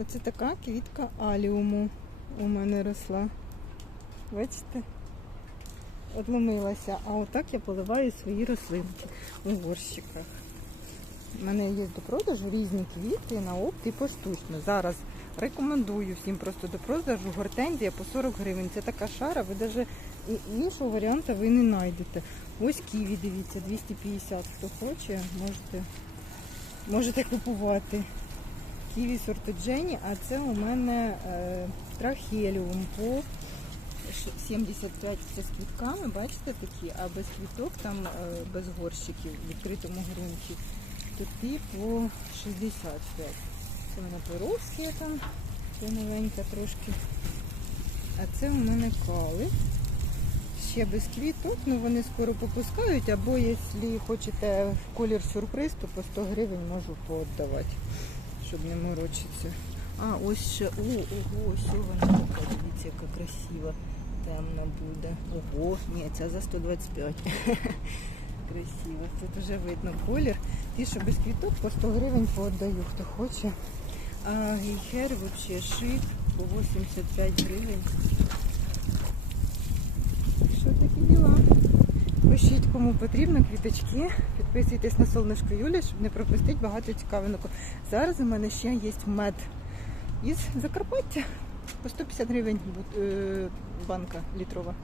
Оце така квітка аліуму у мене росла. Бачите? Одломилася. А отак я поливаю свої рослинки у горщиках. У мене є до продажу різні квіти на опт і поштучно. Зараз рекомендую всім просто до продажу гортензія по 40 гривень. Це така шара, ви навіть іншого варіанту ви не знайдете. Ось ківі, дивіться, 250. Хто хоче, можете, можете купувати. Ківі сорту Джені, а це у мене е, трахеліум по 75 це з квітками, бачите такі, а без квіток, там е, без горщиків в відкритому ґрунті. Тут по 65. Це у мене Перовські там, це новенька трошки. А це у мене кали. Ще без квіток, ну вони скоро попускають, або якщо хочете колір сюрприз, то по 100 гривень можу поотдавати, щоб не морочитися. А, ось ще, о, ого, ось вона дивіться, яка красива. Темна буде. Ого, ні, ця за 125. Красиво. Тут вже видно колір. Ті, що без квіток, по 100 гривень поотдаю, хто хоче. А гейхер взагалі шик по 85 гривень. Що такі діла? Пишіть, кому потрібно квіточки. Підписуйтесь на солнечко Юлі, щоб не пропустити багато цікавинок. Зараз у мене ще є мед із Закарпаття. По 150 гривень е, банка літрова.